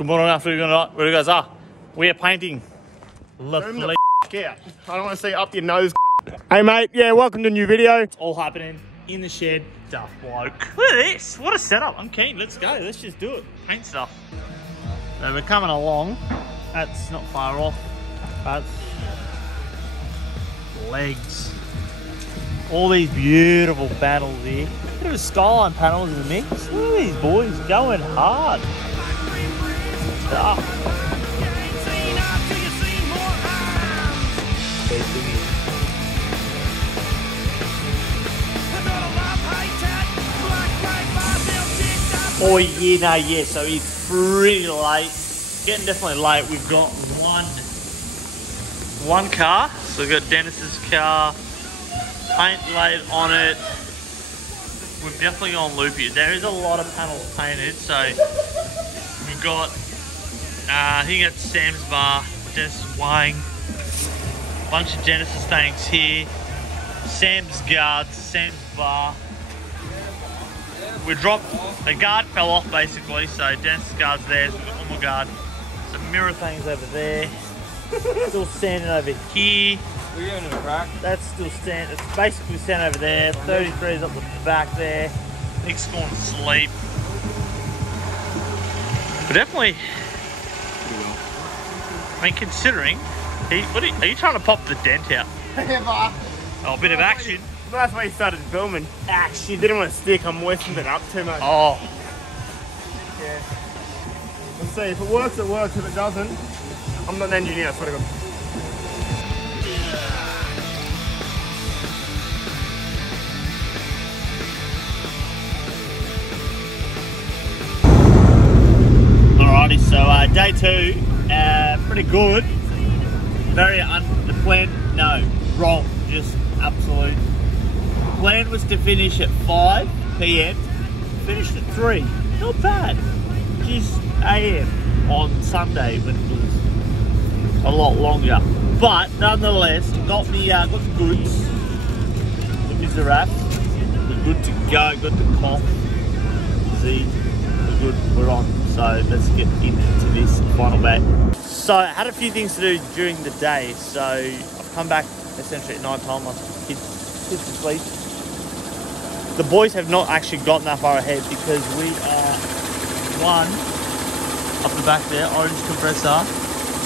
Good morning, afternoon, good night, where you guys are. We are painting. Zoom the f*** out. I don't want to see up your nose. Hey mate, yeah, welcome to a new video. It's all happening in the shed. Duff bloke. Look at this, what a setup. I'm keen, let's go, let's just do it. Paint stuff. So we're coming along. That's not far off. That's legs. All these beautiful panels here. Bit of a skyline panels in the mix. Look at these boys going hard. Stuff. Oh yeah, no, yeah, so it's pretty late. Getting definitely late. We've got one car. So we've got Dennis's car. Paint laid on it. We've definitely gone loopy. There is a lot of panels painted, so we've got he got Sam's bar, Dennis's wing, a bunch of Genesis things here, Sam's guards, Sam's bar. We dropped, the guard fell off basically, so Dennis's guard's there, so we've got one more guard. Some mirror things over there. Still standing over here. We're going to a crack. That's still standing, it's basically standing over there. 33's up the back there. Nick's gone to sleep. But definitely, I mean, considering, are you trying to pop the dent out? Oh, a bit of action. That's why he started filming. Action. Didn't want to stick, I moistened it up too much. Oh. Yeah. Let's see, if it works, it works. If it doesn't, I'm not an engineer, I swear to God. Alrighty, so day two, pretty good. The plan, no, wrong, just absolute. The plan was to finish at 5 PM, finished at 3, not bad. Just AM on Sunday when it was a lot longer. But nonetheless, got the goods, the Mizaraf, we're good to go, got the cough, Z, we're good, we're on. So let's get into this final bag. So I had a few things to do during the day. So I've come back essentially at night time, once the kids to sleep. The boys have not actually gotten that far ahead because we are 1, up the back there, orange compressor,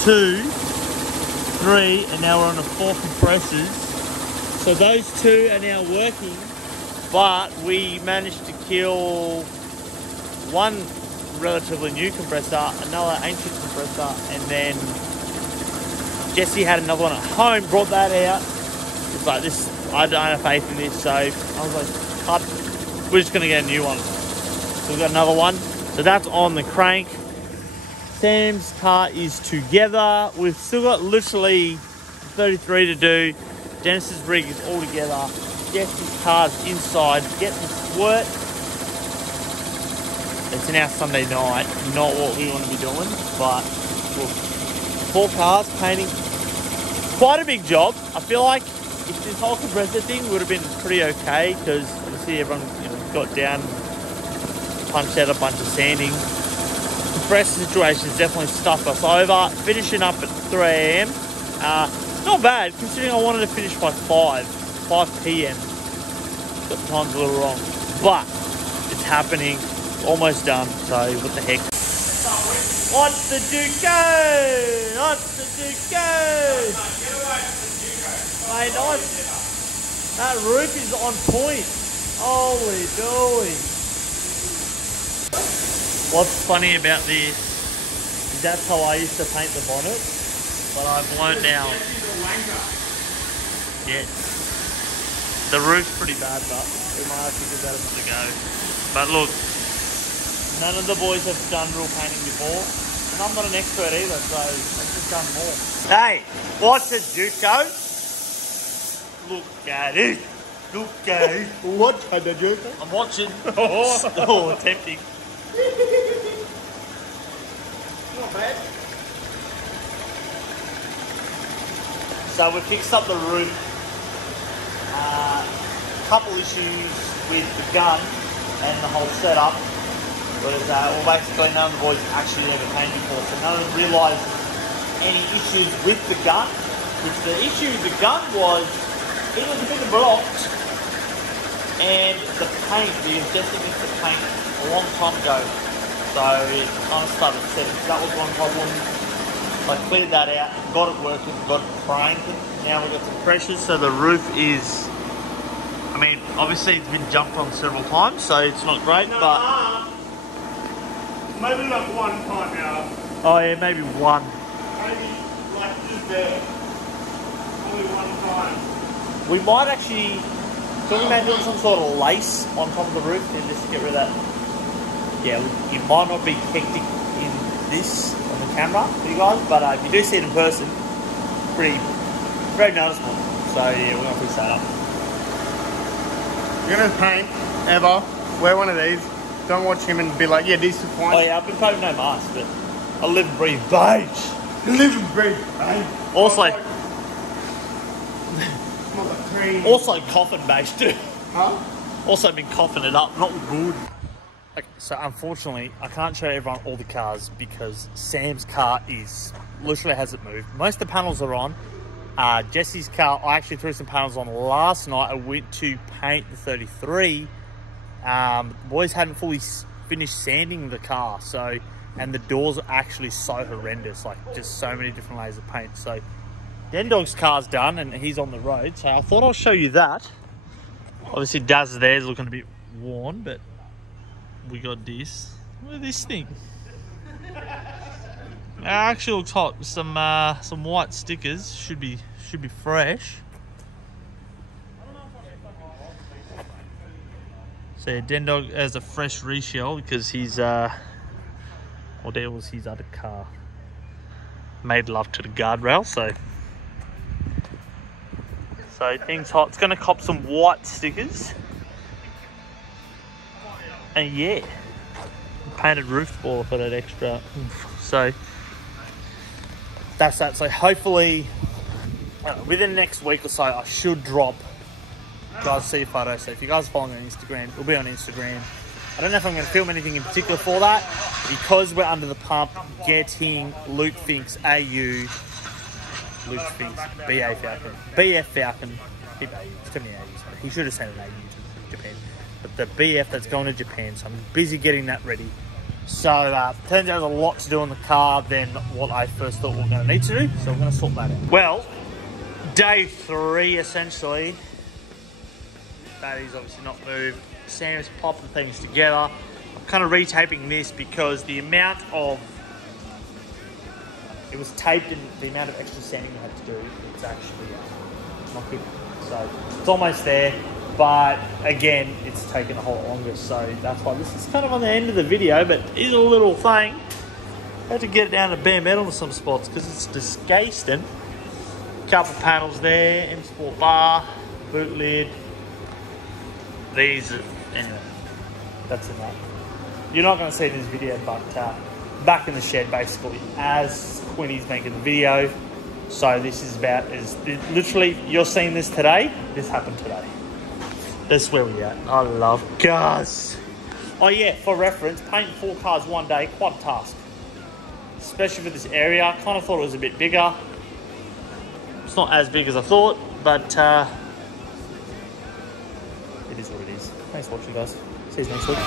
2, 3, and now we're on the 4 compressors. So those 2 are now working, but we managed to kill one relatively new compressor, another ancient compressor, and then Jesse had another one at home, brought that out. It's like this, I don't have faith in this, so I was like, we're just gonna get a new one. So we've got another one. So that's on the crank. Sam's car is together. We've still got literally 33 to do. Dennis's rig is all together. Jesse's car's inside, getting the squirt. It's now Sunday night, not what we want to be doing, but look, 4 cars painting, quite a big job. I feel like if this whole compressor thing would have been pretty okay, because obviously everyone got down, punched out a bunch of sanding. Compressor situation's definitely stuffed us over. Finishing up at 3 AM, not bad considering I wanted to finish by 5 PM. Got the times a little wrong, but it's happening. Almost done, so what the heck. What's the Duco? What's the Duco? Mate, nice. That roof is on point. Holy dooly. What's funny about this is that's how I used to paint the bonnet, but I've learned now. Yeah. The roof's pretty bad, but we might have to give that another go. But look, none of the boys have done real painting before, and I'm not an expert either, so I've just done more. Hey, what's a Duco? Look at it. Look at it. What kind of joke? I'm watching. Oh, tempting. Not bad. So we fixed up the roof. Couple issues with the gun and the whole setup. Well, basically none of the boys actually ever came before, so none of them realised any issues with the gun. Which the issue with the gun was, it was a bit blocked, and the paint, we invested into the paint a long time ago, so it kind of started setting. That was one problem. I cleared that out, got it working, got it cranking. Now we've got some pressures, so the roof is, I mean, obviously it's been jumped on several times, so it's not great, but... Maybe like one time now. Oh yeah, maybe one. Maybe like just there. Only one time. We might actually, talking about doing some sort of lace on top of the roof and just get rid of that. Yeah, it might not be hectic in this on the camera for you guys, but if you do see it in person, very noticeable. So yeah, we're gonna fix that up. You're gonna paint ever, wear one of these. Don't watch him and be like, yeah, these are fine. Oh yeah, I've been painting no mask, but I live and breathe beige. Live and breathe beige. Also coughing beige too. Huh? Also been coughing it up, not good. Okay, so unfortunately, I can't show everyone all the cars because Sam's car is literally hasn't moved. Most of the panels are on. Jesse's car, I actually threw some panels on last night. I went to paint the 33. The boys hadn't fully finished sanding the car, so, and the doors are actually so horrendous, like just so many different layers of paint. So Den Dog's car's done and he's on the road, so I thought I'll show you that. Obviously Daz there's looking a bit worn, but we got this. Look at this thing. It actually looks hot. Some white stickers should be fresh. So yeah, Den Dog has a fresh reshell because he's well, there was his other car. Made love to the guardrail, so things hot. It's gonna cop some white stickers. And yeah, painted roof ball for that extra. So that's that. So hopefully within the next week or so, I should drop. You guys see a photo, so if you guys are following me on Instagram, it'll be on Instagram. I don't know if I'm going to film anything in particular for that, because we're under the pump getting Luke Fink's AU, Luke Fink's BA Falcon, BF Falcon, it's too many AUs, he should have sent an AU to Japan, but the BF that's going to Japan, so I'm busy getting that ready. So turns out there's a lot to do on the car than what I first thought we were going to need to do, so we're going to sort that out. Well, day 3 essentially. Battery's obviously not moved. Sam's popping things together. I'm kind of retaping this because the amount of, it was taped and the amount of extra sanding I had to do, it's actually not good. So it's almost there, but again, it's taken a whole lot longer. So that's why this is kind of on the end of the video, but it is a little thing. I had to get it down to bare metal in some spots because it's disgusting. Couple panels there, M Sport bar, boot lid. These are, anyway, that's enough. You're not going to see it in this video, but back in the shed basically as Quinny's making the video. So this is about, literally, you're seeing this today, this happened today. That's where we're at. I love cars. Oh yeah, for reference, painting 4 cars one day, quite a task. Especially for this area. I kind of thought it was a bit bigger. It's not as big as I thought, but it is what it is. Thanks for watching, guys. See you next week.